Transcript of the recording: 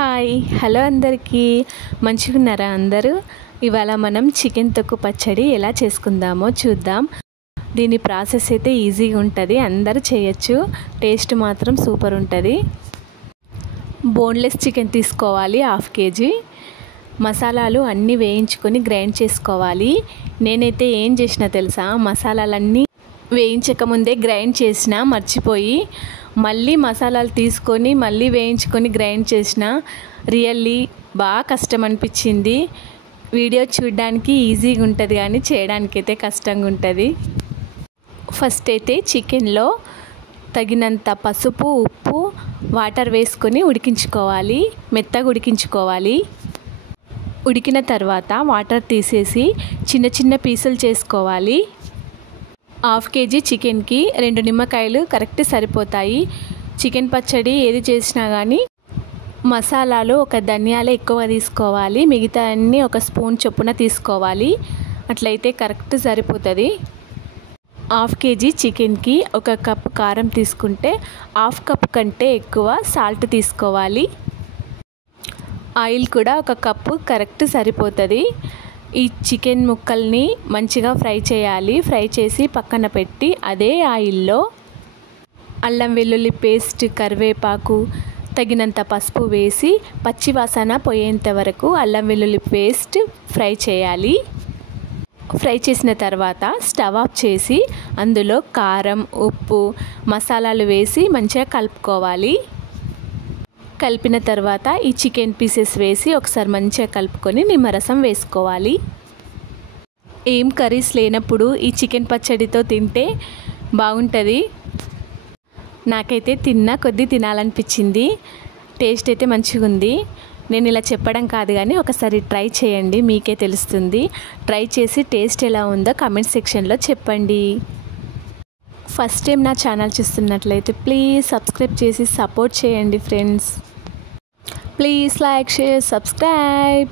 Hi hello అందరికీ మంచిగున్నారా అందరూ? ఇవాళ మనం చికెన్ తొక్కు పచ్చడి ఎలా చేసుకుందామో చూద్దాం. దీని ప్రాసెస్ అయితే ఈజీగా ఉంటుంది, అందరూ చేయొచ్చు. టేస్ట్ మాత్రం సూపర్ ఉంటుంది. బోన్లెస్ చికెన్ తీసుకోవాలి, 1/2 kg. మసాలాలు అన్నీ వేయించుకొని గ్రైండ్ చేసుకోవాలి. నేనైతే ఏం చేసినా తెలుసా, మసాలాలన్నీ వేయించకముందే గ్రైండ్ చేసిన, మర్చిపోయి మళ్ళీ మసాలాలు తీసుకొని మళ్ళీ వేయించుకొని గ్రైండ్ చేసిన. రియల్లీ బాగా కష్టం అనిపించింది. వీడియో చూడడానికి ఈజీగా ఉంటుంది కానీ చేయడానికైతే కష్టంగా ఉంటుంది. ఫస్ట్ అయితే చికెన్లో తగినంత పసుపు, ఉప్పు, వాటర్ వేసుకొని ఉడికించుకోవాలి. మెత్తగా ఉడికించుకోవాలి. ఉడికిన తర్వాత వాటర్ తీసేసి చిన్న చిన్న పీసులు చేసుకోవాలి. 1/2 kg చికెన్కి 2 నిమ్మకాయలు కరెక్ట్ సరిపోతాయి. చికెన్ పచ్చడి ఏది చేసినా కానీ మసాలాలు ఒక ధనియాలు ఎక్కువ తీసుకోవాలి, మిగతా అన్నీ 1 స్పూన్ చొప్పున తీసుకోవాలి. అట్లయితే కరెక్ట్ సరిపోతుంది. 1/2 kg చికెన్కి 1 కప్ కారం తీసుకుంటే 1/2 కప్ కంటే ఎక్కువ సాల్ట్ తీసుకోవాలి. ఆయిల్ కూడా 1 కప్పు కరెక్ట్ సరిపోతుంది. ఈ చికెన్ ముక్కల్ని మంచిగా ఫ్రై చేయాలి. ఫ్రై చేసి పక్కన పెట్టి అదే ఆయిల్లో అల్లం వెల్లుల్లి పేస్ట్, కరివేపాకు, తగినంత పసుపు వేసి పచ్చి వాసన పోయేంత వరకు అల్లం వెల్లుల్లి పేస్ట్ ఫ్రై చేయాలి. ఫ్రై చేసిన తర్వాత స్టవ్ ఆఫ్ చేసి అందులో కారం, ఉప్పు, మసాలాలు వేసి మంచిగా కలుపుకోవాలి. కలిపిన తర్వాత ఈ చికెన్ పీసెస్ వేసి ఒకసారి మంచిగా కలుపుకొని నిమ్మరసం వేసుకోవాలి. ఏం కర్రీస్ లేనప్పుడు ఈ చికెన్ పచ్చడితో తింటే బాగుంటుంది. నాకైతే తిన్నా కొద్దీ తినాలనిపించింది. టేస్ట్ అయితే మంచిగా ఉంది. నేను ఇలా చెప్పడం కాదు కానీ ఒకసారి ట్రై చేయండి, మీకే తెలుస్తుంది. ట్రై చేసి టేస్ట్ ఎలా ఉందో కామెంట్ సెక్షన్లో చెప్పండి. ఫస్ట్ టైం నా ఛానల్ చూస్తున్నట్లయితే ప్లీజ్ సబ్స్క్రైబ్ చేసి సపోర్ట్ చేయండి friends. Please like, share, subscribe.